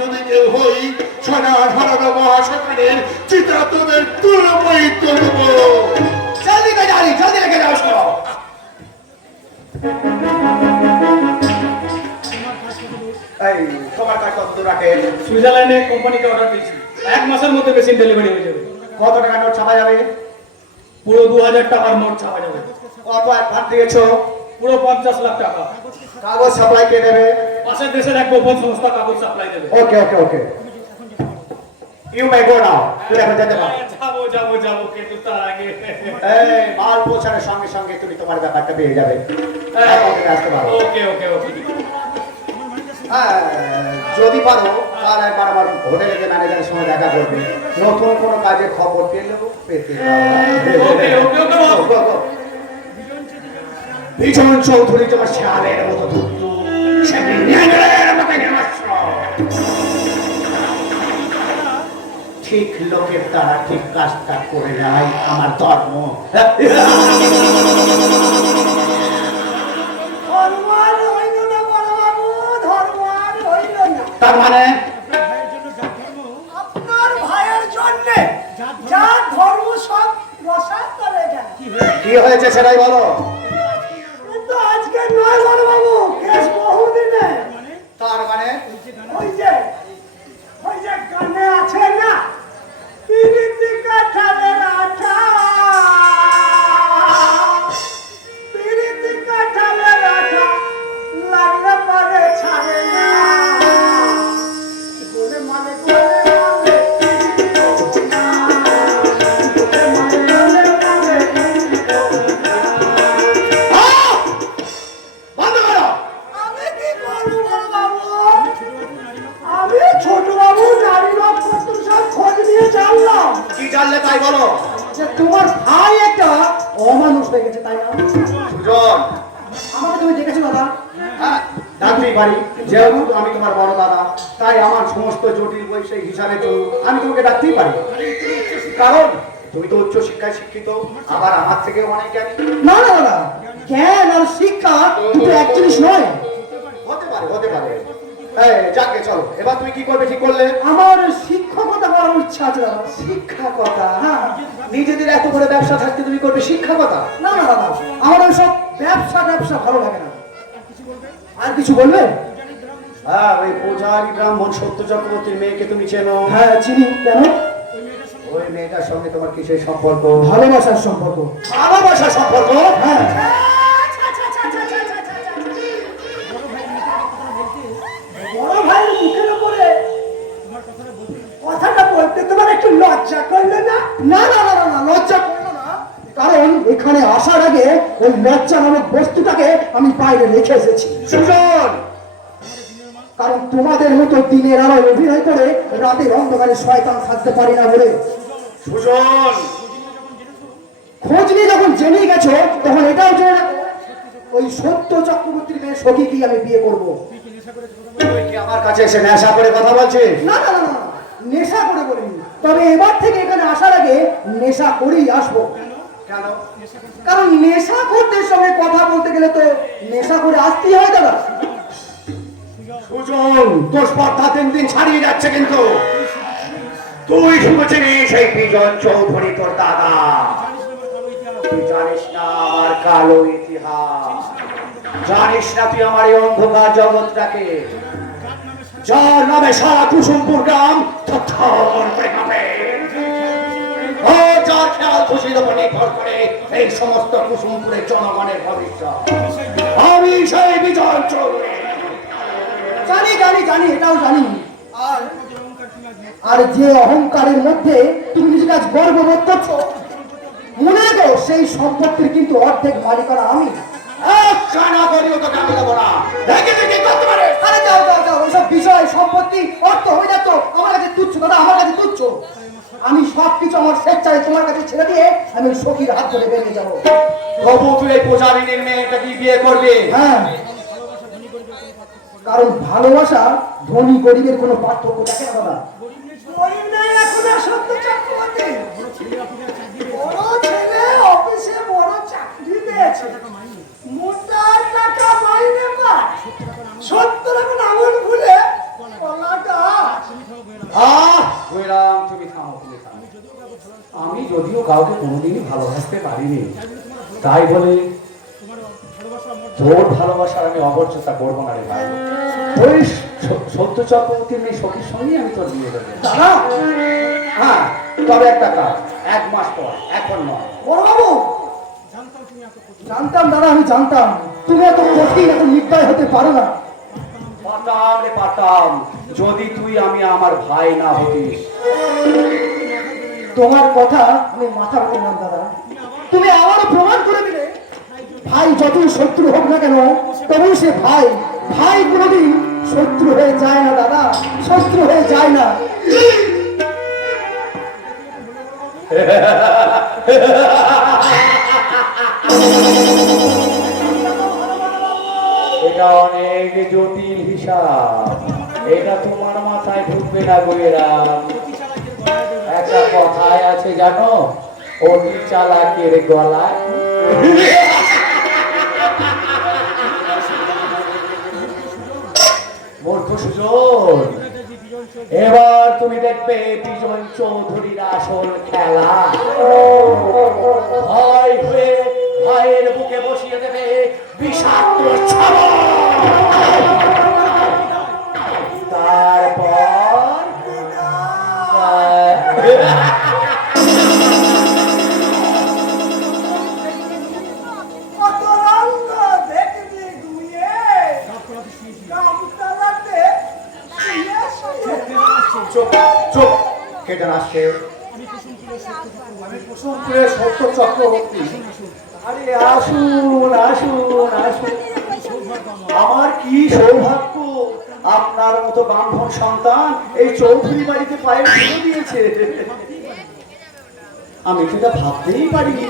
যদি কেউ হই সোনা ধরানো মহাসকালের চিতা তোদের তুলবই তুলব। জলদি গাড়ি জলদি লেগে যাও সব। এই তোমার কাজ কত দূর রাখে? সুইজারল্যান্ডে কোম্পানিকে অর্ডার দিয়েছি, 1 মাসের মধ্যে মেশিন ডেলিভারি হয়ে যাবে। কত টাকা নোট ছাপা যাবে? পুরো 2000 টাকার মোট ছাপা যাবে। কত অ্যাডভান্স দিয়েছো? পুরো 50 লাখ টাকা। কাগজ সাপ্লাই কে দেবে? পাশের দেশের এক গোপন সংস্থা কাগজ সাপ্লাই দেবে। ওকে ওকে ওকে, ইউ মে গো নাও। তুই এখন যেতে পারো। যাবো কিন্তু তার আগে এই মাল পৌঁছানোর সঙ্গে সঙ্গে তুমি তোমার ব্যাপারটা পেয়ে যাবে। আসতে পারো। ওকে। হ্যাঁ, যদি পারো তাহলে একবার আমার হোটেলে যে ম্যানেজারের সঙ্গে দেখা করবে। নতুন কোনো কাজের খবর পেলেও পেতে বিজন চৌধুরী তোমার শিয়ালের মতো ধুতু, ঠিক লোকের দ্বারা ঠিক কাজটা করে নেয় আমার ধর্ম। তার মানে আপনার ভাইয়ের জন্য যা ধর্ম সব রসায়ন করে গেল। কি হয়েছে সেটাই বলো। কিন্তু আজকে নয় বড় বাবু, কেস বহুদিনে। তার মানে ওই যে গানে আছে না, পিরিতি কাঠালের আঠা, পিরিতি কাঠালের আঠা লাগলে পারে ছাড়ে না। বলে মানে তাই বলো যে তোমার ভাই একটা অমানুষ হয়ে গেছে, তাই না? সুজন, আমাকে তুমি দেখেছো দাদা? হ্যাঁ ডাকতেই পারি, যেহেতু আমি তোমার বড় দাদা, তাই আমার সমস্ত জটিল বৈষয়িক হিসাবে তো আমি তোমাকে ডাকতেই পারি। কারণ তুমি তো উচ্চ শিক্ষায় শিক্ষিত, আবার আমার থেকেও অনেক জ্ঞানী। না না দাদা, জ্ঞান আর শিক্ষা কিন্তু এক জিনিস নয়। হতে পারে। যাকে চলো, এবার তুমি কি করবে ঠিক করলে? আমার শিক্ষকতা করার ইচ্ছা আছে দাদা। শিক্ষকতা? হ্যাঁ, নিজেদের এত বড় ব্যবসা থাকতে তুমি করবে শিক্ষকতা? না না দাদা, আমার ওইসব ব্যবসা ভালো লাগে না। আর কিছু বলবে? হ্যাঁ, ওই পূজারি ব্রাহ্মণ সত্য চক্রবর্তীর মেয়েকে তুমি চেনো? হ্যাঁ চিনি। কেন? ওই মেয়েটার সঙ্গে তোমার কিসের সম্পর্ক? ভালোবাসার সম্পর্ক। ভালোবাসার সম্পর্ক? হ্যাঁ। বড় ভাইয়ের মুখের উপরে কথাটা বলতে তোমার একটু লজ্জা করলে না? না না না না, লজ্জা করলো না। কারণ এখানে আসার আগে ওই লজ্জা নামক বস্তুটাকে আমি বাইরে রেখে এসেছি। সুজন, কারণ তোমাদের মতো দিনের আলোয় অভিনয় করে রাতের অন্ধকারে শয়তান থাকতে পারি না বলে। সুজন, খোঁজ নিয়ে যখন জেনে গেছো তখন এটাও জেনে রাখো, ওই সত্য চক্রবর্তীর মেয়ে সখীকেই আমি বিয়ে করবো। তুই কি আমার কাছে এসে নেশা করে কথা বলছিস? না না না, নেশা করে বলিনি, তবে এবার থেকে এখানে আসার আগে নেশা করেই আসবো। কেন? কারণ নেশা করদের সঙ্গে কথা বলতে গেলে তো নেশা করে আসতেই হয় দাদা। সুজন, তোর স্পর্ধা দিন দিন ছাড়িয়ে যাচ্ছে, কিন্তু তুই শুধু চিনিস এই বিজন চৌধুরী তোর দাদা, তুই জানিস না আমার কালো ইতিহাস, জানিস না তুই আমার এই অন্ধকার জগৎটাকে, যার নামে সারা কুসুমপুর গ্রাম থরথর করে কাঁপে। ও যার খেয়াল খুশির উপর নির্ভর করে এই সমস্ত কুসুমপুরের জনগণের ভবিষ্যৎ, আমি সেই বিজন চৌধুরী। জানি জানি জানি, এটাও জানি। আর যে অহংকারের মধ্যে তুমি নিজেকে আজ গর্ববোধ করছো, মনে রাখো সেই সম্পত্তির কিন্তু অর্ধেক মালিকানা আমি। আরে যাও যাও যাও, ওইসব বিষয় সম্পত্তি অর্থ হয়ে যাচ্ছ আমার কাছে তুচ্ছ দাদা, আমার কাছে তুচ্ছ। আমি সবকিছু আমার স্বেচ্ছায় তোমার কাছে ছেড়ে দিয়ে আমি সখীর হাত ধরে বেরিয়ে যাবো। তবু তুই এই পূজারীদের মেয়েটাকে বিয়ে করবি? হ্যাঁ, কারণ ভালোবাসা ধনী গরিবের কোনো পার্থক্য দেখে না দাদা। গরিব নাই এখন আর সত্য চক্রবর্তী, বড় ছেলে অফিসে বড় চাকরি পেয়েছে, মোটার টাকা মাইনে পায়, 70 এখন আঙুল ভুলে কলাটা বৈরাম, তুমি থামো, তুমি থামো। আমি যদিও কাউকে কোনোদিনই ভালোবাসতে পারিনি, তাই বলে তোর ভালোবাসার আমি অবর্চতা করবো না রে ভাই। ওই সত্য চক্রবর্তীর মেয়ে সখীর সঙ্গেই আমি তোর বিয়ে দেবো। দাদা, হ্যাঁ, তবে একটা কাজ, 1 মাস পর, এখন নয়। বড়বাবু, জানতাম দাদা, আমি জানতাম তুমি এত কঠিন, এত নির্দয় হতে পারো না। পারতাম রে, পারতাম, যদি তুই আমি আমার ভাই না হতিস। তোমার কথা আমি মাথার করলাম দাদা, তুমি আবারও প্রমাণ করে দিলে ভাই যতই শত্রু হোক না কেন, তবুই সে ভাই। ভাই কোনোদিন শত্রু হয়ে যায় না দাদা, শত্রু হয়ে যায় না। এটা অনেক জটিল হিসাব, এটা তোমার মাথায় ঢুকবে না বৈরাম। একটা কথায় আছে জানো, অতি চালাকের গলায়। মূর্খ সুজন, এবার তুমি দেখবে বিজন চৌধুরীর আসল খেলা। ভয় হয়ে ভাইয়ের বুকে বসিয়ে দেবে বিষাক্ত ছাবল। তারপর কত রঙ দেখবি দুয়ে, গামতলাতে শুয়ে শুয়ে। চুপ চুপ, কেটে আসছে। আমি কুসুমপুরের সত্য চক্রবর্তী। আরে আসুন আসুন আসুন, আমার কি সৌভাগ্য, আপনার মতো ব্রাহ্মণ সন্তান এই চৌধুরী বাড়িতে পায়ে ফেলে দিয়েছে। আমি সেটা ভাবতেই পারিনি।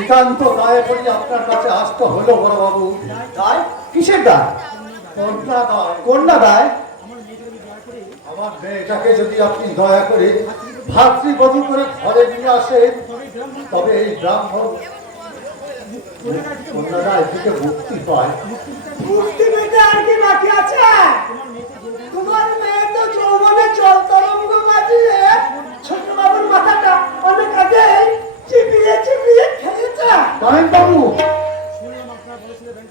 একান্ত দয়া করি আপনার কাছে আসতে হলো বড়বাবু। দায় কিসের দায়? কন্যা নয়, কন্যা দায়? আমার মেয়েটাকে যদি আপনি দয়া করে ভাতৃবধূ করে ঘরে নিয়ে আসেন, তবে এই ব্রাহ্মণ কন্যাটা এদিকে মুক্তি পায়। মুক্তি পেতে আর কি বাকি আছে? তোমার মেয়ে তো যৌবনে জল তরঙ্গ বাজিয়ে ছোট বাবুর মাথাটা অনেক আগে চিপিয়ে চিপিয়ে খেয়েছে। নয়ন বাবু,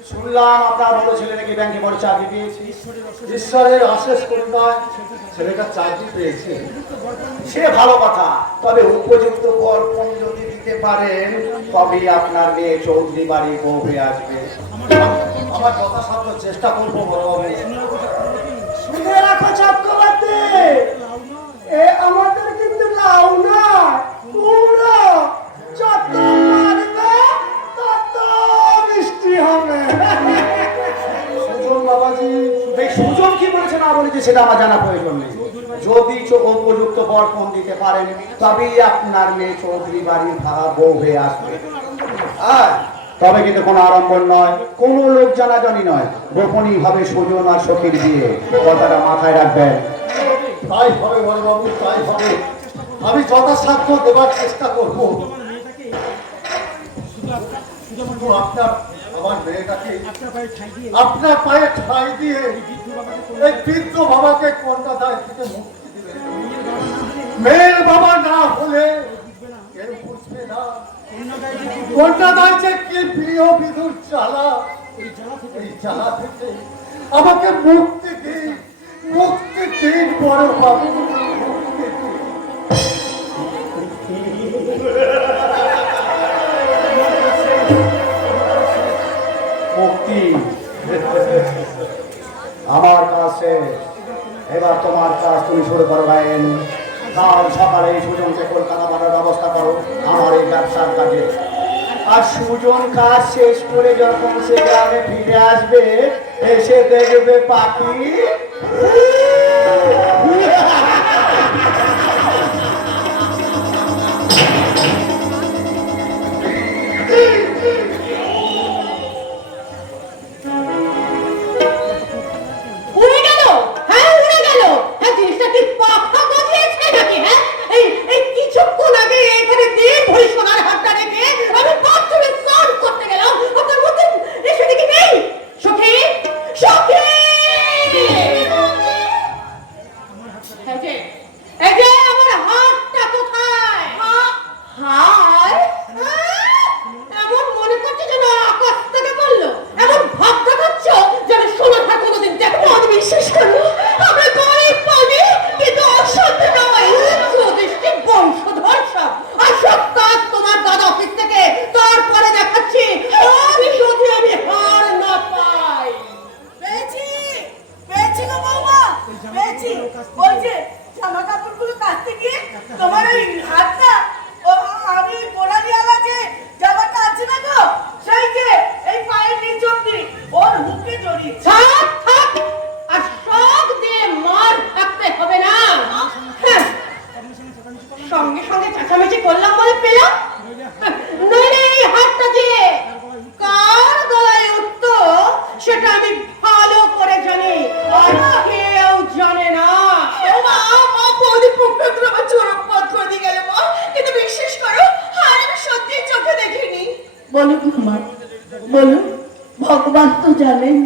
শুনলাম আপনার বড় ছেলে নাকি ব্যাংকে বড় চাকরি পেয়েছে। ঈশ্বরের আশেষ করুণায় ছেলেটা চাকরি পেয়েছে। সে ভালো কথা, তবে উপযুক্ত বরপণ যদি দিতে পারেন, তবেই আপনার মেয়ে চৌধুরী বাড়ি বউ হয়ে আসবে। আমার যথাসাধ্য চেষ্টা করবো বড়বাবু। শুনে রাখো চক্রবর্তী, এ আমাদের কিন্তু লাউ না কুমড়ো, যত মারবে তত মিষ্টি হবে। সুজন বাবাজি, এই সুজন কি বলেছে না বলেছে সেটা আমার জানা প্রয়োজন নেই। যদি উপযুক্ত বরপণ দিতে পারেন, তবেই আপনার মেয়ে চৌধুরী বাড়ির ভাড়া বউ হয়ে আসবে। হ্যাঁ, তবে কিন্তু কোনো আড়ম্বর নয়, কোনো লোক জানাজানি নয়, গোপনীয় ভাবে সুজন আর সখীর বিয়ে, কথাটা মাথায় রাখবেন। তাই হবে বড়বাবু, তাই হবে। আমি যথাসাধ্য দেবার চেষ্টা করবো। শুধু আপনার আমার মেয়েটাকে আপনার পায়ে ঠাঁই দিয়ে এই বৃদ্ধ বাবাকে কন্যা দায় থেকে মুক্তি দিবেন। মেয়ের বাবা না হলে কেউ বুঝবে না কন্যা দায় যে কি প্রিয় বিধুর জ্বালা। এই জ্বালা থেকে আমাকে মুক্তি দিন, মুক্তি দিন বড় বাবু, মুক্তি দিন। মুক্তি আমার কাছে, এবার তোমার কাজ তুমি শুরু করো গায়েন। কাল সকালে সুজনকে কলকাতা পাঠানোর ব্যবস্থা করো আমার এই ব্যবসার কাজে। আর সুজন কাজ শেষ করে যখন সে গ্রামে ফিরে আসবে, এসে দেখবে পাখি উড়ে গেল। হ্যাঁ উড়ে গেল। হ্যাঁ, জিনিসটা কি পাক্কা গজিয়েছে নাকি? হ্যাঁ, এই কিছুক্ষণ আগে এখানে দিন ভরি সোনার হাটটা রেখে আমি বাথরুমে স্নান করতে গেলাম, আপনার মধ্যে এসে দেখি নেই। সখী, সখী! এই যে আমার হাতটা কোথায়? হায়, এমন মনে করছে যেন আকাশ থেকে পড়লো, এমন ভাব দেখাচ্ছ যেন সোনাটা কোনোদিন দেখো। বিশ্বাস করো আমরা গরিব পানি কিন্তু অসভ্য নয়, জ্যোতিষী বংশধর সব। আর সব কাজ তোমার দাদা অফিস থেকে, তারপরে দেখাচ্ছি আমি যদি আমি হার না পাই। পেয়েছি গো বৌমা, পেয়েছি। ওই যে জামা কাপড়গুলো কাচতে গিয়ে তোমার ওই হাতটা, আমি ওই পোড়ালিয়ালা যে জামাটা আছে না গো, সেই যে এই পায়ের নিচ অব্দি ওর হুকে জড়িয়েছে। থাক থাক, আর সব দিয়ে মার থাকতে হবে না। হ্যাঁ, সঙ্গে সঙ্গে চেঁচামেচি করলাম বলে পেলাম। নইলে এই হাতটা যে কার গলায় উঠতো সেটা আমি ভালো করে জানি, আর কেউ জানে না। মা বৌদি পুকুর আমার চোরক পথ করে দিয়ে গেল মা, কিন্তু বিশ্বাস করো আর আমি সত্যি চোখে দেখিনি। বলুন মা, বলুন, ভগবান তো জানেন,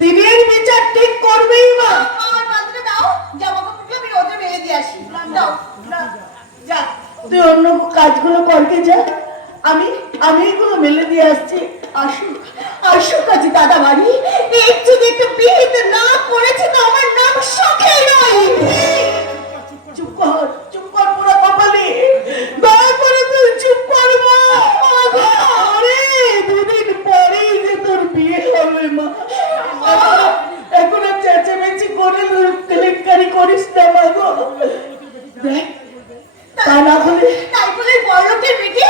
তিনি এর বিচার ঠিক করবেই মা। আমার পাত্রে দাও, জামা কাপড়গুলো আমি রোদে মেলে দিয়ে আসি। দাও না, যা। তুই অন্য কাজগুলো করকে যা, আমি এগুলো মেলে দিয়ে আসছি। আসুক আসুক আজ দাদা বাড়ি, একটু একটু বিহিত না করেছে তো আমার নাম সুখে নয়। চুপ কর পুরো কপালে, দয়া করে তুই চুপ কর মা। আরে দুদিন পরেই যে তোর বিয়ে হবে মা, এখন আর চেঁচামেচি করে কেলেঙ্কারি করিস না মা গো। দেখ, তা না হলে তাই বলে বড়লোকের বেটি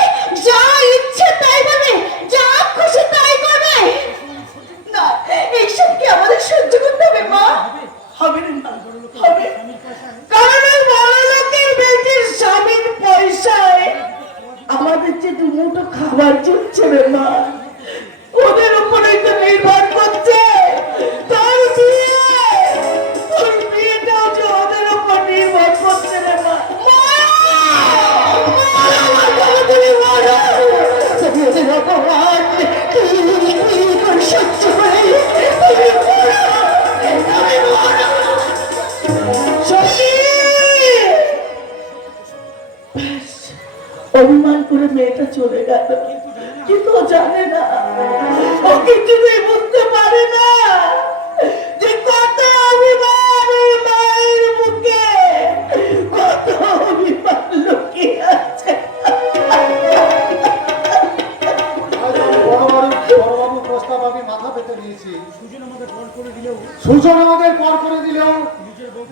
যা ইচ্ছে তাই বলে, যা খুশি তাই করবে না। এইসব কি আমাদের সহ্য করতে হবে মা? হবে রে মা, হবে। কারণ ওই বড়লোকের বেটির স্বামীর পয়সায় আমাদের যে দুমুঠো খাবার চলছে রে মা, ওদের উপরেই তো নির্ভর করছে। তোর বিয়েটাও যে ওদের উপর নির্ভর করছে রে মা। তুমি মরো, তুমি ওদের অপমান সহ্য করে তুমি মরো, তুমি মরো। সত্যি অভিমান করে মেয়েটা চলে গেল, কিন্তু ও জানে না, ও কিছুতেই বুঝতে পারে না যে কত অভিমান ওই মায়ের বুকে, কত অভিমান লুকিয়ে আছে। বড়বাবু প্রস্তাব আমি মাথা পেতে নিয়েছি। সুজন আমাদের পর করে দিলেও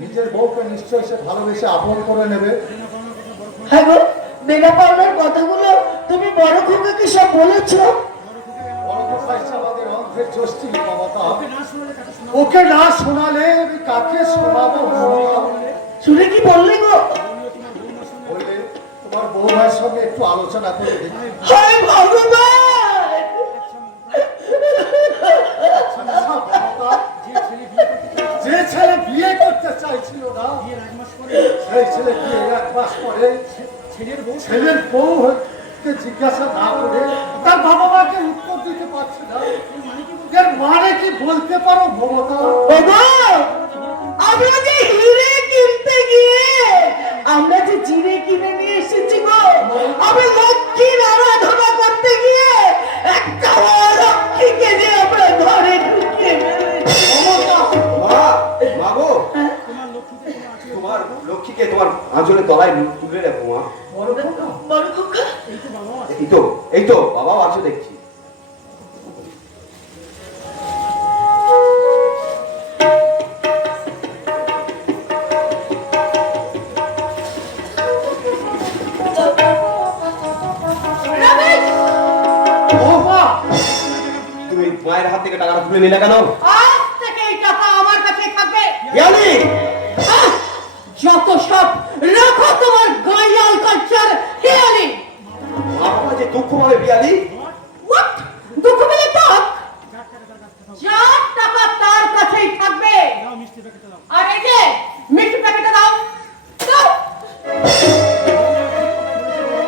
নিজের বউকে নিশ্চয়ই সে ভালোবেসে আপন করে নেবে। হ্যাঁ গো, দেনা পাওনার কথাগুলো তুমি বড় খোকাকে সব বলেছো? আমাদের অন্ধের ষষ্ঠী মমতা, ওকে না শোনালে আমি কাকে শোনাবো? শুনে কি বললি গো? বললে তোমার বৌমার সঙ্গে একটু আলোচনা করে দেখি। হায় ভগবান! যে ছেলে বিয়ে করতে চাইছিল না, সেই ছেলে বিয়ে 1 মাস পরে ছেলের বউকে জিজ্ঞাসা না করে তার বাবা মাকে উত্তর দিতে পারছে না। এর মানে কি বলতে পারো মমতা? ওগো, আমরা যে হিরে কিনতে গিয়ে আমরা যে জিরে কিনে নিয়ে এসেছি গো, আমি লক্ষ্মীর আরাধনা করতে গিয়ে একটা অলক্ষ্মীকে যে আমরা ঘরে ঢুকিয়ে ফেলেছি। মা গো, তোমার লক্ষ্মীকে তোমার আঁচলের তলায় তুলে রাখো মা। বড় খোকা, এই তো বাবাও আছো দেখছি। তুমি মায়ের হাত থেকে টাকাটা তুলে নিলে কেন? আজ থেকে এই টাকা আমার কাছে থাকবে। ইয়ালি, যত সব রাখো তোমার গায়াল কালচার হেয়ালি। বাবা যে দুঃখ পাবে বিয়ালি। হোয়াট? দুঃখ পেলে পাক? যার টাকা তার কাছেই থাকবে। আর এই যে মিষ্টি প্যাকেটটা দাও, দাও।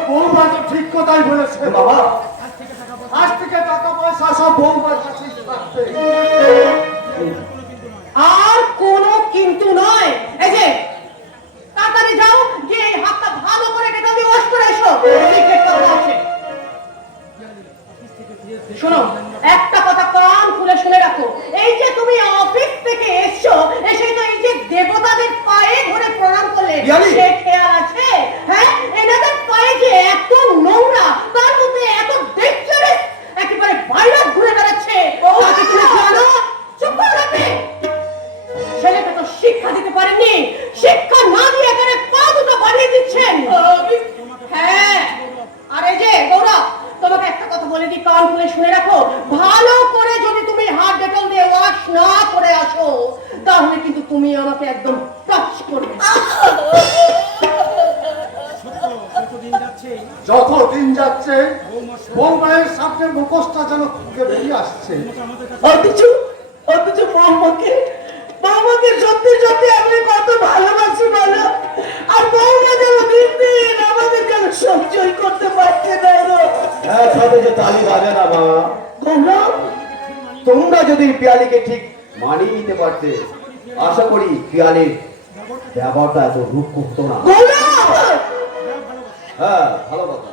বৌমা তো ঠিক কথাই বলেছে বাবা। আজ থেকে টাকা পয়সা সব বৌমার কাছেই থাকবে। আর কোনো কিন্তু নয়। এই যে দেননি, শিক্ষা না দিয়ে এখানে পা দুটো বাড়িয়ে দিচ্ছেন। হ্যাঁ, আর এই যে গৌরব, তোমাকে একটা কথা বলে দিই, কান খুলে শুনে রাখো, ভালো করে যদি তুমি হাত ডেটল দিয়ে ওয়াশ না করে আসো, তাহলে কিন্তু তুমি আমাকে একদম টাচ করবে। যত দিন যাচ্ছে বৌমায়ের সামনে মুখোশটা যেন খুঁজে বেরিয়ে আসছে। অথচ বৌমাকে সত্যি সত্যি আমি কত ভালোবাসি বলো, আর বৌমা যেন দিন দিন আমাদের যেন সহ্যই করতে পারছে না। একসাথে যে তালি বাজে না মা। গৌরব, তোমরা যদি পিয়ালিকে ঠিক মানিয়ে নিতে পারতে, আশা করি পিয়ালির ব্যবহারটা এত রূপ করতো না। হ্যাঁ, ভালো কথা।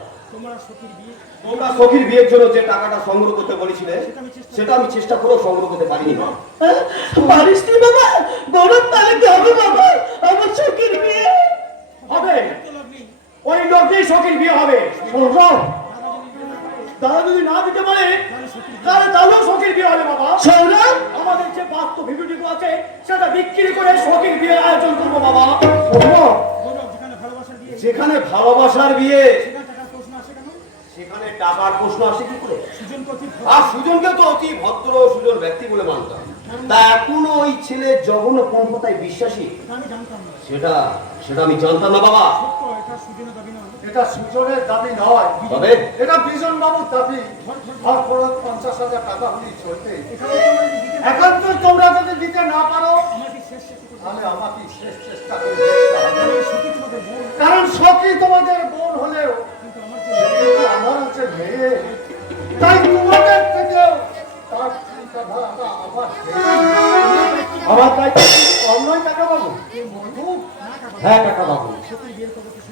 তোমরা সখীর বিয়ের জন্য যে টাকাটা সংগ্রহ করতে বলেছিলে, সেটা আমি চেষ্টা করেও সংগ্রহ করতে পারিনি মা। পারিস নি বাবা? গৌরব, তাহলে কি হবে বাবা? আমার চোখের বিয়ে হবে, ওই লোক দিয়ে শখের বিয়ে হবে। সৌরভ, তারা যদি না দিতে পারে তাহলে তাহলেও শখের বিয়ে হবে বাবা। সৌরভ, আমাদের যে বাস্তব ভিডিওটুকু আছে সেটা বিক্রি করে শখের বিয়ের আয়োজন করবো বাবা। সৌরভ, যেখানে ভালোবাসার বিয়ে সেখানে টাকার প্রশ্ন আসে কি করে? আর সুজনকে তো অতি ভদ্র সুজন ব্যক্তি বলে মানতাম, তা এখনো ওই ছেলে জঘন্য পন্থতায় বিশ্বাসী, সেটা আমি জানতাম না বাবা। এটা সুজনের দাবি নয়, তবে এটা বিজন বাবুর দাবি। আর খরচ 50,000 টাকা হলেই চলবে। একান্ত তোমরা যদি দিতে না পারো তাহলে আমাকে শেষ চেষ্টা করে দেখতে হবে। কারণ সখী তোমাদের বোন হলেও কিন্তু আমার হচ্ছে মেয়ে, তাই তোমাদের থেকেও তার চিন্তাধারাটা আমার বেশি। আমার তাই অন্যই টাকা পাবো। হ্যাঁ কাকা বাবু,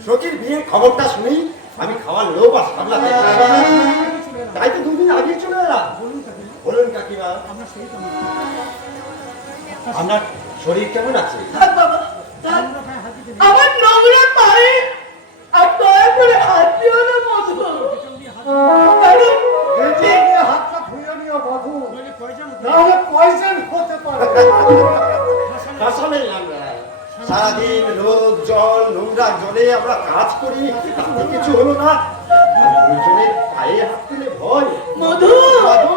সখীর বিয়ের খবরটা শুনি আমি খাওয়ার লোভ আর সামলাতে পারি না। তাই তো দুদিন আগে চলে এলাম। বলুন কাকিমা, আপনার শরীর কেমন আছে? থাক বাবা, থাক। আমার নোংরা পায়ে আর দয়া করে হাত দিও না মধু। বেঁচে গিয়ে হাতটা ধুয়ে নিও মধু, নাহলে পয়জন হতে পারে। আসলে আমরা সারাদিন রোদ জল নোংরা জলে আমরা কাজ করি, তাতে কিছু হলো না। আর গুরুজনের পায়ে হাত দিলে ভয়। মধু, বাবু,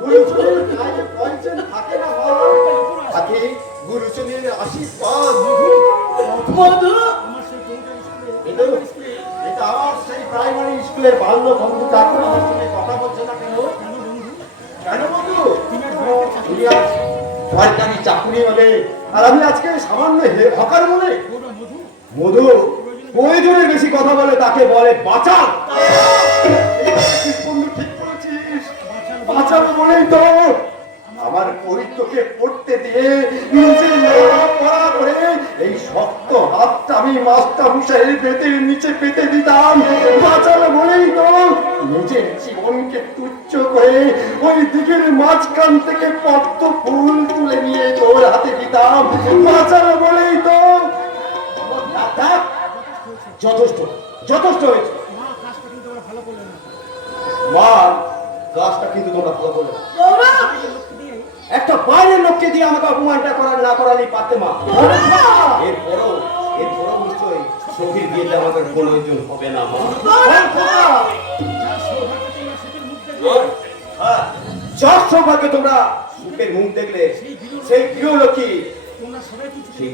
গুরুজনের পায়ে পয়জন থাকে না ভয়, থাকে গুরুজনের আশীর্বাদ। মধু, কিন্তু এটা আমার সেই প্রাইমারি স্কুলের বাল্য বন্ধু কাকু আমার সঙ্গে কথা বলছে না কেন? কেন বন্ধু? তুমি আজ সরকারি চাকরি বলে আর আমি আজকে সামান্য হকার বলে। মধু প্রয়োজনের বেশি কথা বলে তাকে বলে বাঁচাল। বন্ধু ঠিক বলেছিস, বাঁচাবে বলেই তো আমার পরিত্বকে পড়তে দিয়ে নিজে পড়া করে এই শক্ত হাতটা আমি মাস্টার মশাইয়ের পেটের নিচে পেতে দিতাম। বাঁচাবে বলেই তো নিজের জীবনকে তুচ্ছ করে ওই দিকের মাঝখান থেকে পদ্ম ফুল তুলে নিয়ে তোর হাতে দিতাম। বাঁচাবে বলেই তো। থাক, যথেষ্ট যথেষ্ট হয়েছে মা, কাজটা কিন্তু তোমরা ভালো করলে না। একটা বাইরের লোককে দিয়ে আমাকে অপমানটা করার না করালেই পারতে মা। এরপরও নিশ্চয়ই সখীর বিয়েতে আমাদের প্রয়োজন হবে না মা। হ্যাঁ, যার সৌভাগ্যে তোমরা সুখের মুখ দেখলে সেই গৃহলক্ষ্মী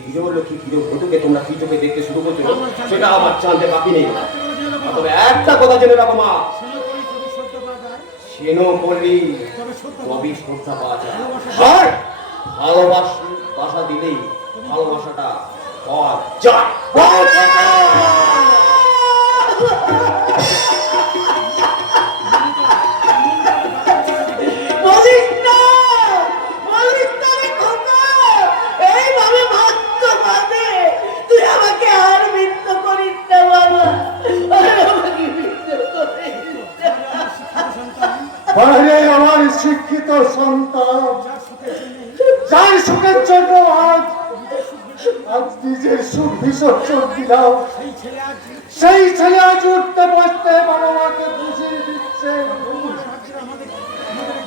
গৃহবধূকে তোমরা কি চোখে দেখতে শুরু করছো সেটা আমার জানতে বাকি নেই। তবে একটা কথা জেনে রাখো মা, সেনো করলি তবেই শ্রদ্ধা পাওয়া যায়। আর ভালোবাসা দিলেই ভালোবাসাটা পাওয়া যায়। বলিস না, বলিস না রে খোকা। এইভাবে ভাবতে ভাবে তুই আমাকে আর মৃত্যু করিস না বাবা, আর আমাকে মৃত্যু করিস না। বাইরে আমার শিক্ষিত সন্তান, যার সুখের জন্য আজ নিজের সুখ বিসর্জন দিলাম, সেই ছেলে আজ উঠতে বসতে বাবা মাকে বুঝিয়ে দিচ্ছে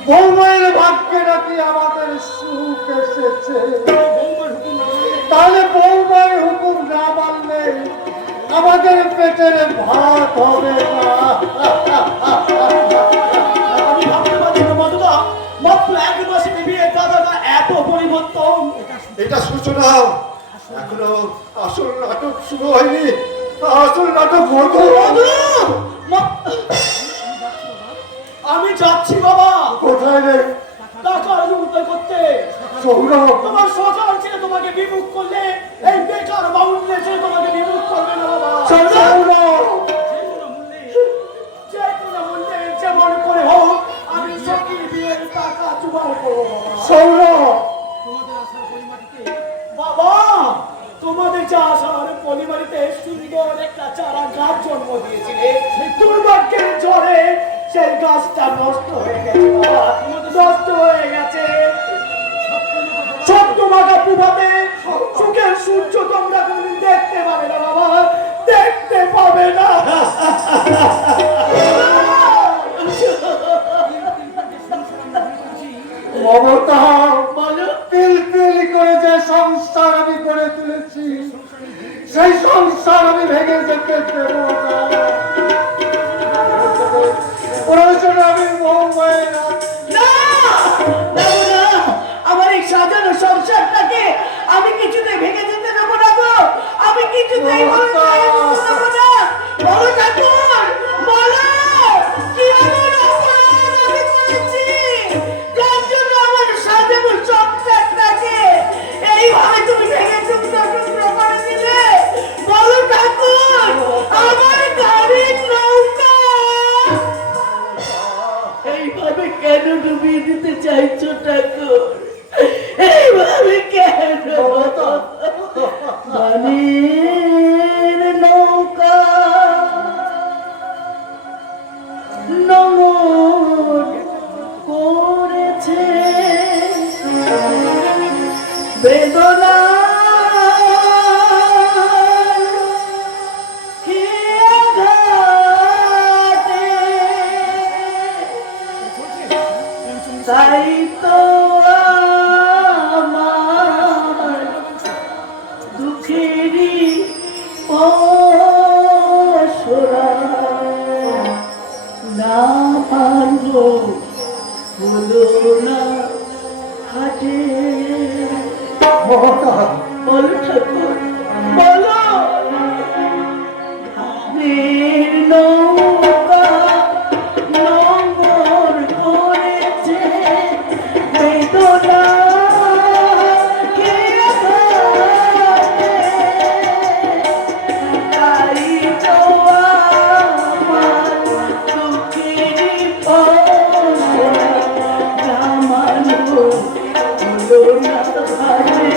বৌমায়ের ভাগ্যে নাকি আমাদের সুখ এসেছে। তাহলে বৌমার হুকুম না মানলে আমাদের পেটের ভাত হবে না। আমি ভাবতে পারছি না মধুদা, মাত্র 1 মাসে বিয়ে দাদাটা এত পরিবর্তন। এটা সূচনা, এখনো আসল নাটক শুরু হয়নি। আসল নাটক হতো। মধু! আমি যাচ্ছি বাবা, কোথায় রে টাকার উদ্ধার করতে। সৌরভ? তোমার সরকার ছেলে তোমাকে বিমুখ করলে, এই বেকার বাউন্ডে ছেলে তোমাকে বিমুখ করবে না বাবা। সৌরভ! যে কোনো মূল্যে যেমন করে হোক আমি সখীর বিয়ের টাকা জোগাড় করবো সৌরভ! বাবা। তোমাদের যা আসার পরিবারিতে সুন্দর একটা চারা গাছ জন্ম দিয়েছিলে, দুর্ভাগ্যের ঝড়ে সেই গাছটা নষ্ট হয়ে গেছে বাবা, নষ্ট হয়ে গেছে। সত্য মাগা পুবাতে সুখের সূর্য তোমরা কোনদিন দেখতে পাবে না বাবা, দেখতে পাবে না। মমতা, বলো। পিলপিল করে যে সংসার আমি করে তুলেছি, সেই সংসার আমি ভেঙে যেতে দেব না। প্রয়োজনে আমি বৌমায়ের না দেবো না, আমার এই সাজানো সংসারটাকে আমি কিছুতেই ভেঙে যেতে দেবো না গো, আমি কিছুতেই বলতে দেবো না। বলো ঠাকুর, বলো কি এমন অপরাধ আমি করেছি যার জন্য আমার সাজানো সংসারটাকে এইভাবে তুমি ভেঙে টুকরো টুকরো করে দিলে। বলো ঠাকুর, আমার গাড়ির নৌকা এইভাবে কেন ডুবিয়ে দিতে চাইছো ঠাকুর? এইভাবে কেন? গানের নৌকা নমন করেছে বেদনা তাই তো আমার দুঃখেরই পসরা না পারলো হলো না হাটে। মমতা, বলো ঠাকুর, বলো। ধানের নৌকা নম্বর করেছে বেদনা কে আঘাতে, তাই তো আমার দুঃখেরই পসরা জামানো হলো না হাটে।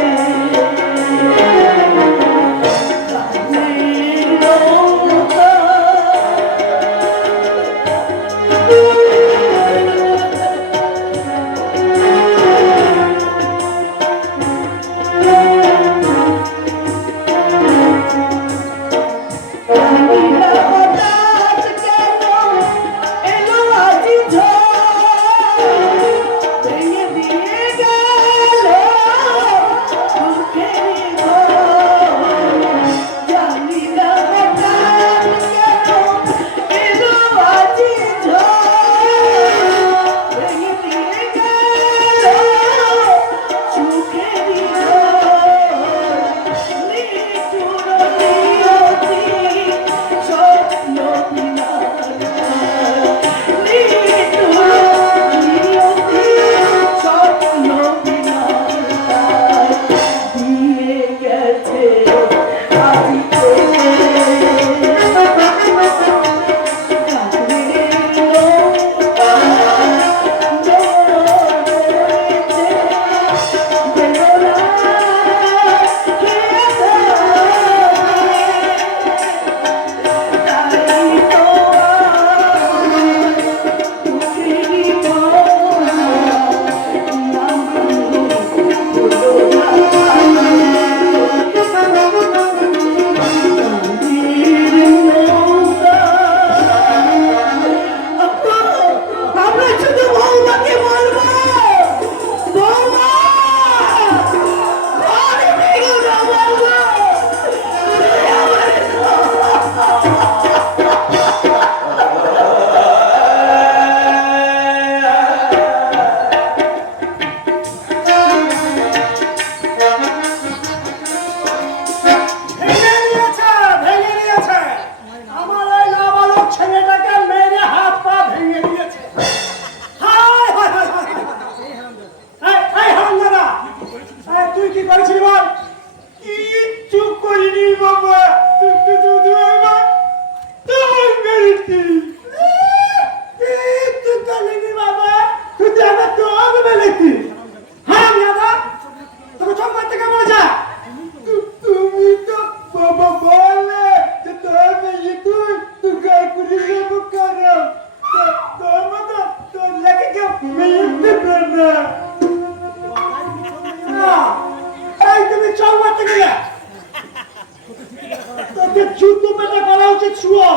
শুয়ো।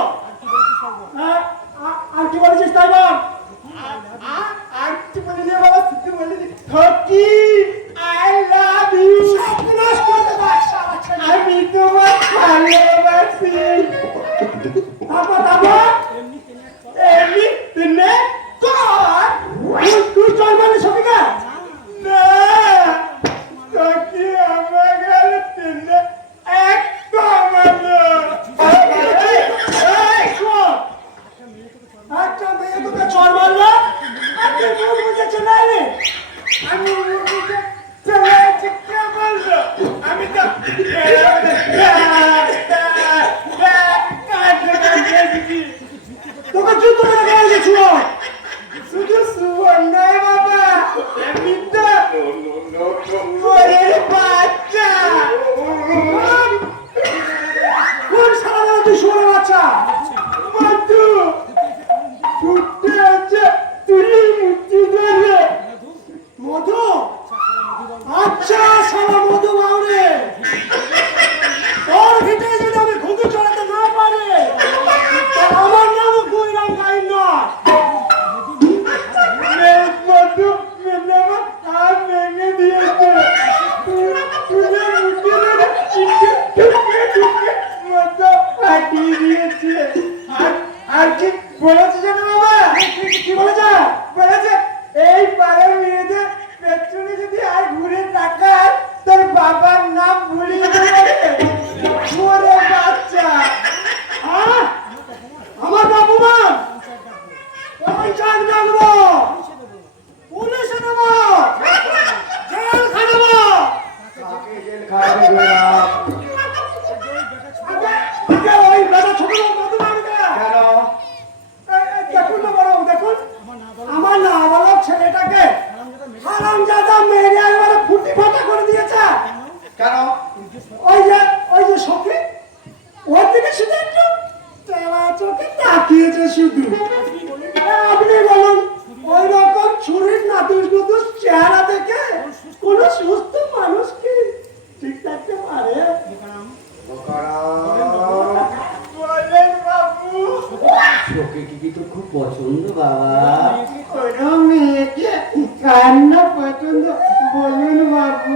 হ্যাঁ, আর কি বলেছিস তাই বল। আর কি বলেছি বাবা, তুই বলেছিস থকি আই লাভ ইউ। সর্বনাশ করে দেবো শালা ছেলে। আমি তোমার ভালোবাসি। তারপর এমনি তেনে কর। তুই চল মানে সবিকা না তোকে আমার গেলে তেনে একদম একটা মেয়ে তোকে চল মারলো আর তুই মুখ বুঝেছে না রে। আমি মুখ বুঝে চলে আসছি কে বললো। আমি তো তোকে জুতো মেরে গেল ছুয়ো। শুধু শুয়ো নয় বাবা, আমি তো চোরের বাচ্চা। কোন সারা তুই শুয়োরের বাচ্চা? মধু ছুটতে আছে তুই মুক্তি দেবে। মধু আচ্ছা সারা মধু বাউরে তোর ভিতরে যদি আমি ঘুঘু চড়াতে না পারি তো আমার নামও গুইরাম গাইন নয়। মধু মেলে আর ভেঙে দিয়েছে। তুলে মুক্তি দেবে মধু ফাটিয়ে দিয়েছে। আর কি বলেছে জানো বাবা? কি বলেছে? বলেছে এই পাড়ার মেয়েদের পেছনে যদি আর ঘুরে তাকায় তোর বাবার নাম ভুলিয়ে দেবে। ওরে বাচ্চা, আমার বাবু মা পঞ্চায়েত ডাকবো, পুলিশে দেবো, জেল খাটাবো। কাকে জেল খাটাবে গোয়েরাম? ওই বেটা ছোট মধু মারবে কেন? দেখুন না বড়, দেখুন আমার না বড় ছেলেটাকে হারামজাদা মেরে একবারে ফুটি ফাটা করে দিয়েছে। কেন? ওই যে সখী ওর দিকে শুধু একটু তেরা চোখে তাকিয়েছে শুধু। আপনি বলুন ওই রকম ছুরির নাতুস নাতুস চেহারা দেখে কোন সুস্থ মানুষ কি ঠিক থাকতে পারে? বলেন বাবু। চোখে কি তোর খুব পছন্দ বাবা? কোনো মেয়েকে কান্না পছন্দ বলুন বাবু।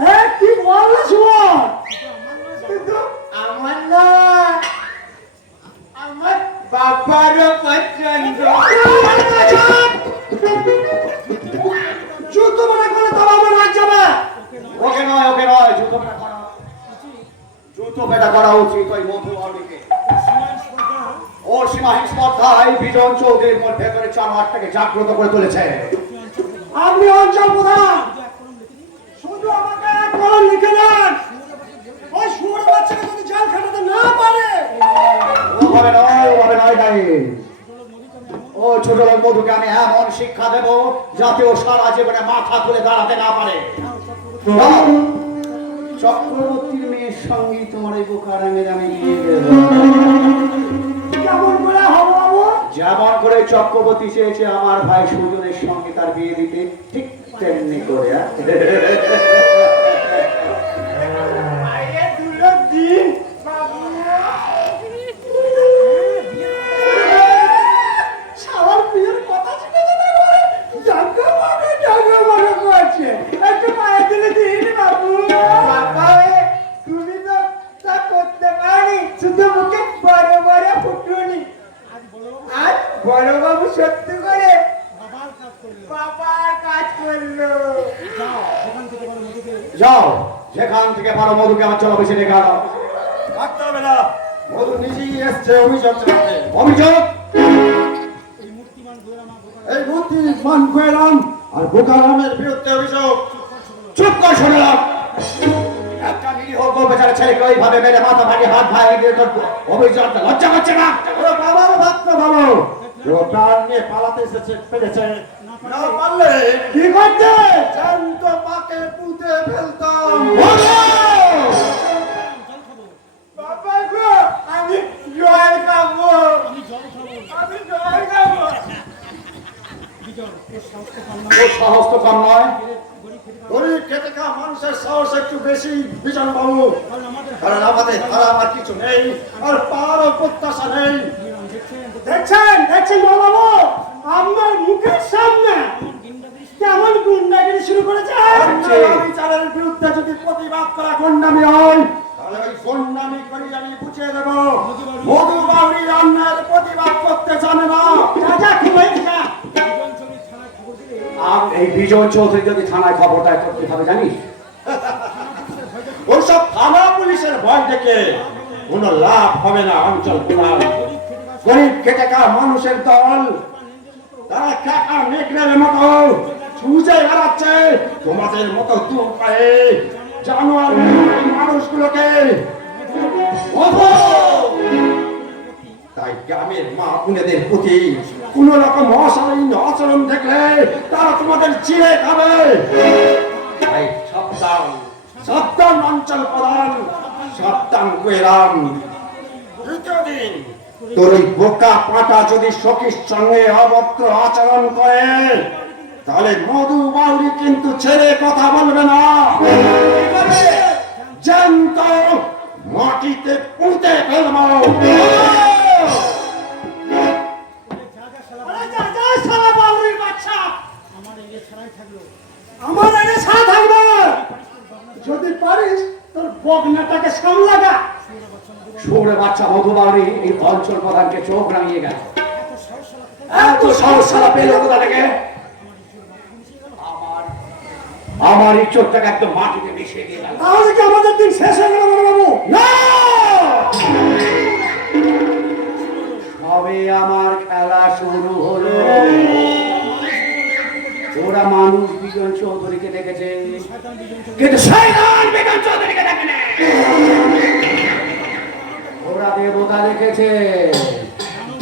হ্যাঁ কি বললো শুভ? কিন্তু আমার না আমার বাবারও পছন্দ। জুতো মনে করে তবে আমার রাগ যাবে। ওকে নয় জুতো পেটা করা, জুতো পেটা করা উচিত ওই মধু বাউরিকে। ওর সীমাহীন স্পর্ধায় বিজন চৌধুরীর মধ্যে ভেতরে চারমারটাকে জাগ্রত করে তুলেছে। আপনি অঞ্চল প্রধান শুধু আমাকে এক কলম লিখে দেন। ওই শুয়োর বাচ্চাকে যদি জেল খাটাতে না পারে ওভাবে নয় তাই ও ছোট লোক মধুকে আমি এমন শিক্ষা দেবো যাতে ও সারা জীবনে মাথা তুলে দাঁড়াতে না পারে। চক্রবর্তীর মেয়ের সঙ্গে তোমার এই বোকারামের আমি নিয়ে গেল। কেমন করে হবে বাবু? যেমন করে চক্রবর্তী চেয়েছে আমার ভাই সুজনের সঙ্গে তার বিয়ে দিতে, ঠিক তেমনি করে। আরে দুটো দিন বাবু। সবার বিয়ের কথা শুনেছে না করে জাগা করছে। একটু পায়ে দিলে দিন বাবু। বাবা তুমি তো তা করতে পারি, শুধু মুখে বড় বড় ফুটুনি। আর বড় বাবু সত্যি করে বাবার কাজ করলো। যাও যেখান থেকে ভালো মধুকে আমার চলো বেশি ডেকে আনো। থাকতে হবে না, মধু নিজেই এসছে অভিযোগ চালাতে। অভিযোগ? এই বুদ্ধিমান গোয়েরাম আর বোকারামের বিরুদ্ধে অভিযোগ। চুপ কর শুনলাম। একটা নিরীহ বেচারা ছেলেকে ওইভাবে মেরে মাথা ভাঙে হাত ভাঙে দিয়ে তোর অভিযোগটা লজ্জা করছে না? ওরা বাবার ভাবতে ভালো, ও প্রাণ নিয়ে পালাতে এসেছে পেরেছে। না পারলে কি করছে? জ্যান্ত পাকে পুঁতে ফেলতাম। বাবা গো আমি জল খাবো। ওর সাহস তো কম নয়। গরিব খেটে খাওয়া মানুষের সাহস একটু বেশি বিজন বাবু, কারণ আমাদের ধারা আমার কিছু নেই আর পাওয়ারও প্রত্যাশা নেই। দেখছেন বাবু, আমার মুখের সামনে কেমন গুন্ডাগিরি শুরু করেছে। বিচারের বিরুদ্ধে যদি প্রতিবাদ করা গন্ডামি হয়, তাহলে ওই গন্ডামি করি আমি বুঝিয়ে দেব মধু বাউরির অন্যায়ের প্রতিবাদ করতে জানে না। রাজা কি হয়েছে? আর এই বিজয় চৌধুরী যদি থানায় খবর দেয় তো কি হবে জানিস? ওইসব থানা পুলিশের ভয় দেখে কোনো লাভ হবে না। অঞ্চল প্রধান গরিব খেটে খাওয়া মানুষের দল, তারা কাকা নেকড়ের মতো ছুঁচে বেড়াচ্ছে তোমাদের মতো দু পায়ে জানোয়ার মানুষগুলোকে। তাই গ্রামের মা বোনেদের প্রতি কোন রকম অশালীন আচরণ দেখলে তারা তোমাদের চিড়ে খাবে। তাই সাবধান অঞ্চল প্রধান, সাবধান কইরাম। দ্বিতীয় দিন তোর ওই বোকা পাটা যদি সখীর সঙ্গে অভদ্র আচরণ করে, তাহলে মধু বাউরি কিন্তু ছেড়ে কথা বলবে না। জ্যান্ত মাটিতে পুঁতে ফেলবো। আমার আগে ছাড়া থাকবে। যদি পারিস তোর বগনাটাকে সামলাগা। সৌরে বাচ্চা মধু বাউরি এই অঞ্চল প্রধানকে চোখ রাঙিয়ে গেল। এত সমস্যা পেল কোথা থেকে? আমার ইচ্ছাটাকে একদম মাটিতে মিশিয়ে দিয়ে গেল। তাহলে কি আমাদের দিন শেষ হয়ে গেল বাবু? না! তবে আমার খেলা শুরু হলো। ওরা মানুষ বিজন চৌধুরীকে দেখেছে, কিন্তু শয়তান বিজন চৌধুরীকে দেখেনি। ওরা দেবতা দেখেছে,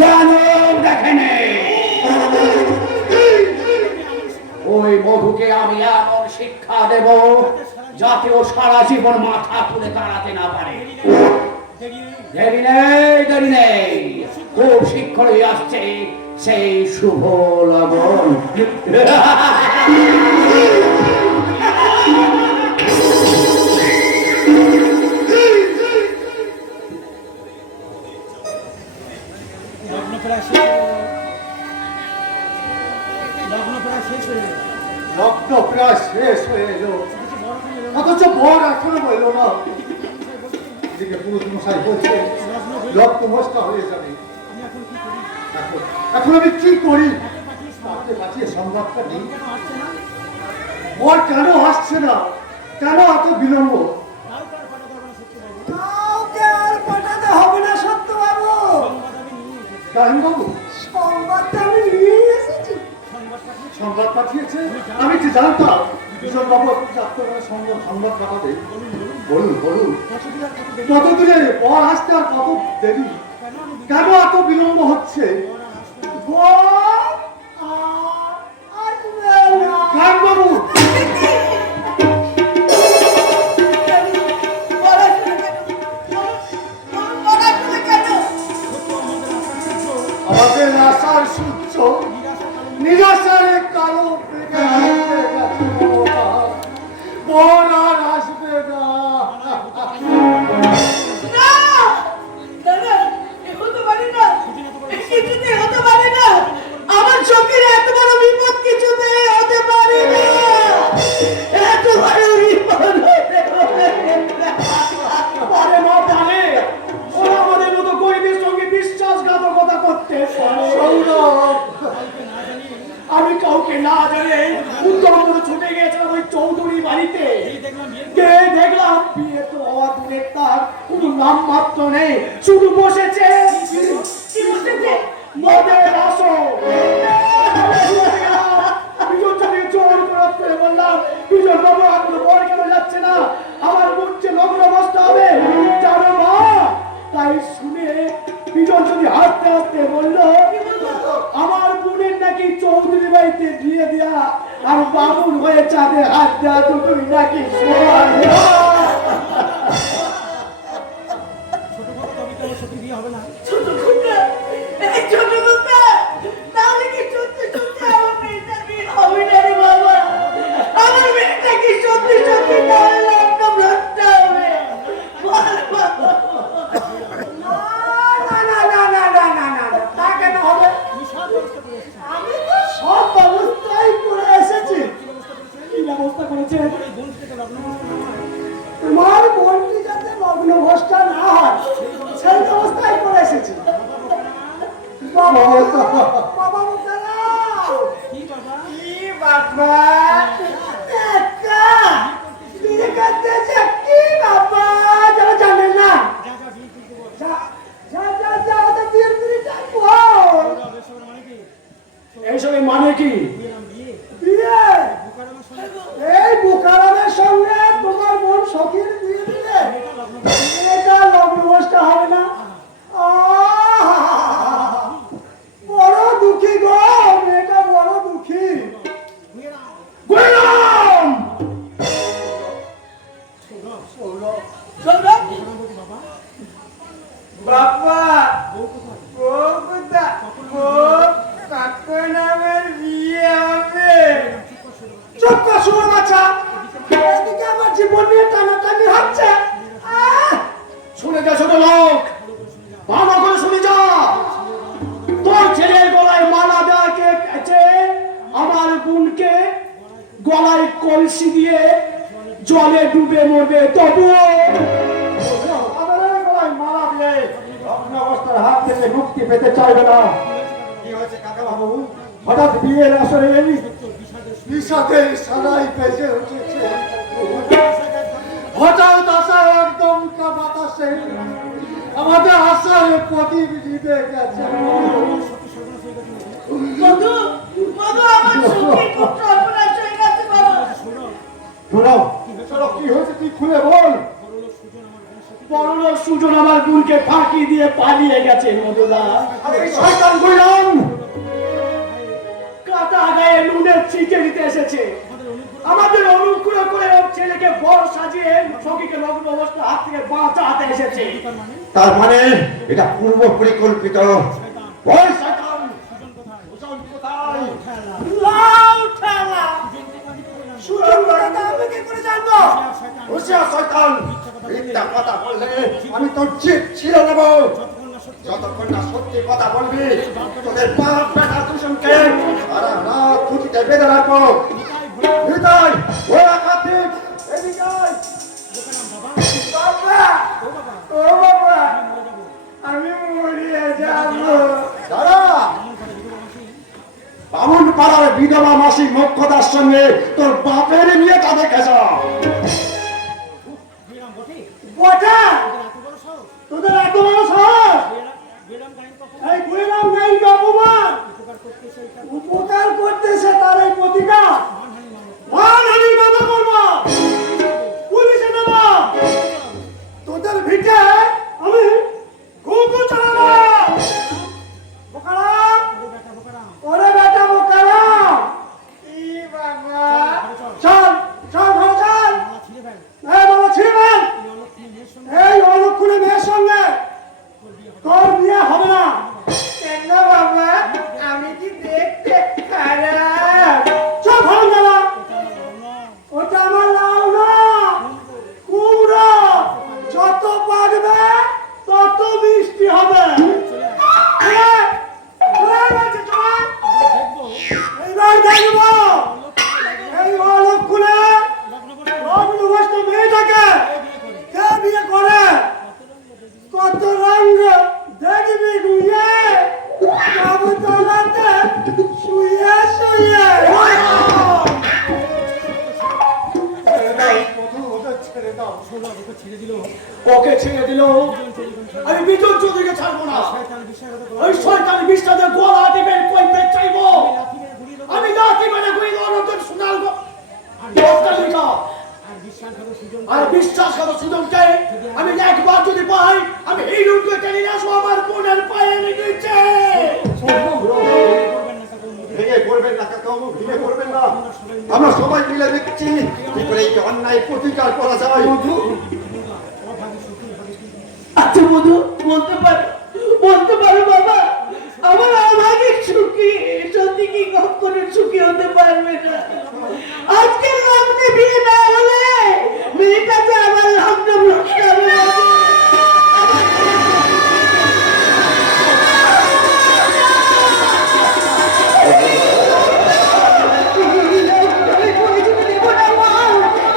দানব দেখেনি। ওই মধুকে আমি এমন শিক্ষা দেব যাতে ও সারা জীবন মাথা তুলে দাঁড়াতে না পারে। দেরি নেই, খুব শীঘ্রই আসছে সেই শুভ লগন। লগ্ন প্রায় শেষ হয়ে এলো, অথচ বর এখনো এলো না। এদিকে পুরুষ মশাই বলছে লগ্ন মশটা হয়ে যাবে। এখন আমি কি করি? তাকে পাঠিয়ে সংবাদটা নেই। বর কেন আসছে না? কেন এত বিলম্ব? কাউকে আর পাঠাতে হবে না সত্য বাবু। কাহিন বাবু সংবাদটা আমি নিয়ে এসেছি। সংবাদ পাঠিয়েছে? আমি কি জানতাম ভীষণ বাবু আপনার সঙ্গে সংবাদ পাঠাবে? বলুন বলুন, কত দূরে বর আসতে আর কত দেরি? কেন এত বিলম্ব হচ্ছে? কাহিন বাবু আমাদের আশার সূর্য নিরাশারে কালো বল আর আসবে না। আমার চোখের এত বড় বিপদ কিছুতে হতে পারে না। এত বড় বিপদ পরে মা জানে ওরা আমাদের মতো গরিবের সঙ্গে বিশ্বাসঘাতকতা করতে পারে। আমি কাউকে না জানে উত্তম করে ছুটে গিয়েছিলাম ওই চৌধুরী বাড়িতে। দেখলাম বিয়ে তো হওয়া দূরের তার কোনো নাম মাত্র নেই, শুধু বসেছে মদের আসর। বিজন যদি জোর করে বললাম, বিজন বাবু আপনার বর কেন যাচ্ছে না? আমার বোন যে লগ্ন বসতে হবে জানো মা। তাই শুনে বিজন যদি হাসতে হাসতে বললো আমার বোনের নাকি চৌধুরী বাড়িতে বিয়ে দেয়া আর বাবুর হয়ে চাঁদে হাত দেওয়া দুটোই নাকি সমান। ছোট খোকা, এই ছোট খোকা, তাহলে কি সত্যি সত্যি আমার মেয়েটার বিয়ে হবে না রে বাবা? আমার মেয়েটা কি সত্যি সত্যি তাহলে বাবা মোকারা কি বাবা? কি বাবা একা বিয়ে করতেছে কি বাবা যারা জানেন না যা যা বিয়ে করতে বল। যা যা যা যা ওদের বিয়ের পিড়িটা বল ওরা বেসর মানে কি? এইসবের মানে কি বিয়ে নাম বিয়ে। বিয়ে বুকার আমার সঙ্গে এই বুকারামের সঙ্গে তোমার বোন সখীর বিয়ে দিলে এটা লগ্ন করে। এটা লগ্নবসটা হবে না আহ! বড় দুঃখী গো মেয়েটা বড় দুঃখী বিয়ে নাম। গুলাম সৌরভ বুকার বলতে বাবা বাবা বউ কোথায়? ও কোথা ও কাকু নামের বিয়ে হবে চুপ কর শুনো বাচ্চা এদিকে আমার জীবন নিয়ে টানাটানি হচ্ছে শুনে যা ছোট লোক ভালো করে শুনে যা তোর ছেলের গলায় মালা দেওয়াকে আছে আমার বোনকে গলায় কলসি দিয়ে জলে ডুবে মরবে তবুও আমাদের গলায় মালা দিয়ে রত্ন অবস্থার হাত থেকে মুক্তি পেতে চাইবে না কি হয়েছে কাকা বাবু? হঠাৎ বিয়ের আসরে এই বিষাদের সারাই বেজে উঠেছে। হঠাৎ আসা একদম বাতাসে আমাদের আশার প্রদীপ নিভে গেছে। মধু মধু আমার সখীর খুব সর্বনাশ হয়ে গেছে বাবা। শোনো শোনো, কি হয়েছে তুই খুলে বল। বড়লোক সুজন আমার বোনকে ফাঁকি দিয়ে পালিয়ে গেছে মধুদা আরে এই শয়তান গুলাম কাটা গায়ে নুনের ছিটে দিতে এসেছে আমাদের অনুগ্রহ করে ওর ছেলেকে বড় সাজিয়ে সখীকে লগ্ন অবস্থা হাত থেকে বাঁচাতে এসেছে তার মানে এটা পূর্ব পরিকল্পিত। ওই শয়তান সুজন কোথায় লাউ ঠেলা সুজন দাদা আমি কি করে জানবো হুঁশিয়ার শয়তান, মিথ্যা কথা বললে আমি তোর জিভ ছিঁড়ে নেব। যতক্ষণ না সত্যি কথা বলবি তোদের বাপ বেটা দুজনকে সারা রাত খুঁটিতে বেঁধে রাখবো। হৃদয় ওরা কার্তিক এদিকে আয়। বাবা ও বাবা আমি মরিয়ে যাবো দাঁড়া, বামুন পাড়ার বিধবা মাসি মোক্ষদার সঙ্গে তোর বাপের নিয়ে তাদের খেসা। বিয়ে নাম বটে? বটা এত বড় সাহস? তোদের এত বড় সাহস বিয়ে নাম গাইন কখন? এই গুইরাম গাইন অপমান উপকার করতেছে এটা উপকার করতেছে তার এই প্রতিকার মানহানি মামলা। মানহানির কথা করবো পুলিশে দেব তোদের ভিটে আমি কুকু চালাবো বোকারা ওরে বেটা বোকারাম। ওরে বেটা বোকারা ই বাবা চল চল ঘরে চল মালা ছিঁড়ে ফেল। এই বাবা ছিড়বেন এই অলক্ষণী মেয়ের সঙ্গে এই অলক্ষণে মেয়ের সঙ্গে তোর বিয়ে হবে। তোর বিয়ে হবে না কেন বাবা আমি কি দেখতে খারাপ চল ঘরে যাবা ওটা আমার লাউ না কুমড়ো যত পাকবে তত মিষ্টি হবে এইবার দেখবো এই অলক্ষণে লগ্নভ্রষ্ট মেয়েটাকে কে বিয়ে করে কত রঙ দেখবি গুইয়ে কাবুতলাতে শুয়ে শুয়ে মধু ওদের ছেড়ে দাও। সৌরভ ওকে ছেড়ে দিল। ওকে ছেড়ে দিল আমি বিজন চৌধুরীকে ছাড়বো না শয়তান বিশ্বাসঘাতক ওই শয়তান বিষ্টাদের গলা টিপে কই পেট চাইবো লাথি মেরে ঘুরিয়ে দেবো। আমি লাঠি মানে কই নরকের সোনার গো আর দশটা আর বিশ্বাসঘাতক সুজন আর বিশ্বাস করো সুযোগকে আমি একবার যদি পাই আমি এই রুটকে টেনে নিয়ে আসবো আমার বোনের পায়ে নিচে করবেন না কাকু মধু। ভেঙে পড়বেন না কাকা, ভেঙে পড়বেন না। আমরা সবাই মিলে দেখছি কি করে এই অন্যায় প্রতিকার করা যায়। অভাগী সুখী ভাগী তুই। আচ্ছা মধু বলতে পারো বাবা আমার আমাকে সুখী সত্যি কি কখনো সুখী হতে পারবে না আজকে লগ্নে বিয়ে না হলে মেয়েটা যে আমার লগ্ন ভ্রষ্ট হবে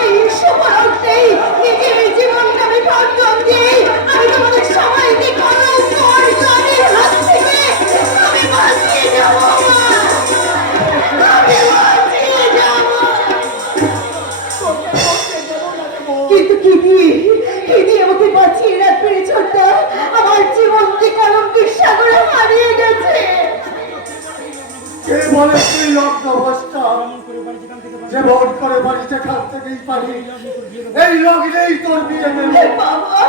এই সময় নিজের জীবনটা আমি বিসর্জন দিই আমি তোমাদের সবাইকে করো হাত থেকে আমি কি দিয়ে আমাকে বাঁচিয়ে রাখবে রে ছোট্টা? আমার জীবনকে কলঙ্কের সাগরে হারিয়ে গেছে। কে বলে তুই লগ্ন অবস্থা যে ভোট করে বাড়িতে খান থেকেই পারি এই লগ্নেই তোর বিয়ে দেবে। বাবা,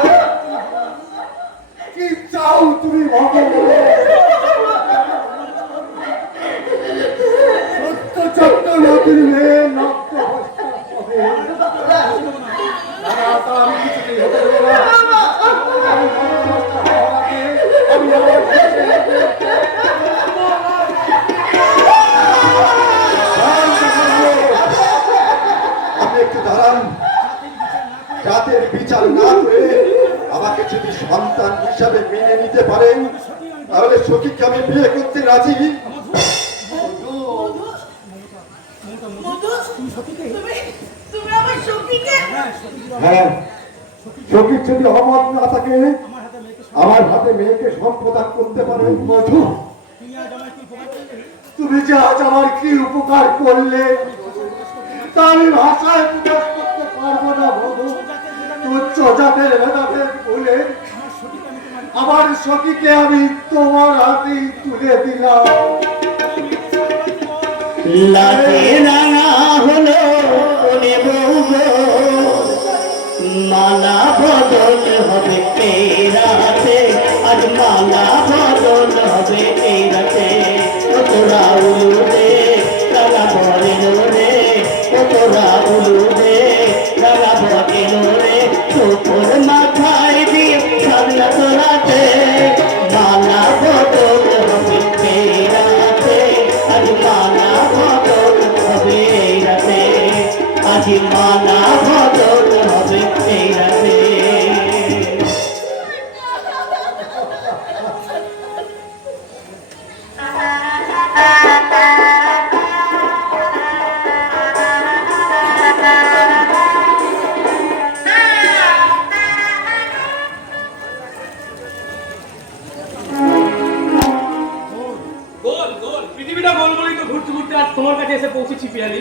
কি চাও তুমি ভগবান? সত্য চক্রবর্তীর মেয়ে লগ্ন অবস্থা হবে। দাদা, তা আমি কিছুতেই হতে দেবো না। আমি লগ্ন অবস্থা হওয়ার আগে আমি আমার আপনি একটু দাঁড়ান। জাতের বিচার না করে আমাকে যদি সন্তান হিসাবে মেনে নিতে পারেন তাহলে সখীকে আমি বিয়ে করতে রাজি। মধু, তুমি আমার সখীকে হ্যাঁ, সখীর যদি অমত না থাকে আমার হাতে মেয়েকে সম্প্রদান করতে পারেন। মধু, তুমি যে আজ আমার কি উপকার করলে তা আমি ভাষায় প্রকাশ করতে পারবো না। মধু, তুচ্ছ জাতের ভেদাভেদ বলে আমার সখীকে আমি তোমার হাতেই তুলে দিলাম। লাঠি রাঙা হলো বনে বউ গো, মালা বদল হবে এই রাতে, আজ মালা বদল হবে এই রাতে। তোরা উলু রে রাঙা বরেন রে, তোরা উলু রে রাঙা বরেন রে, তোর মাথায় দিয়ে সামনা তোরাতে মালা বদল হবে এই রাতে, আজ মালা বদল হবে এই রাতে, আজ মালা বদল হবে এই রাতে। গোল গোল পৃথিবীটা গোল গোলই তো ঘুরতে ঘুরতে আজ তোমার কাছে এসে পৌঁছেছি পিয়ালি।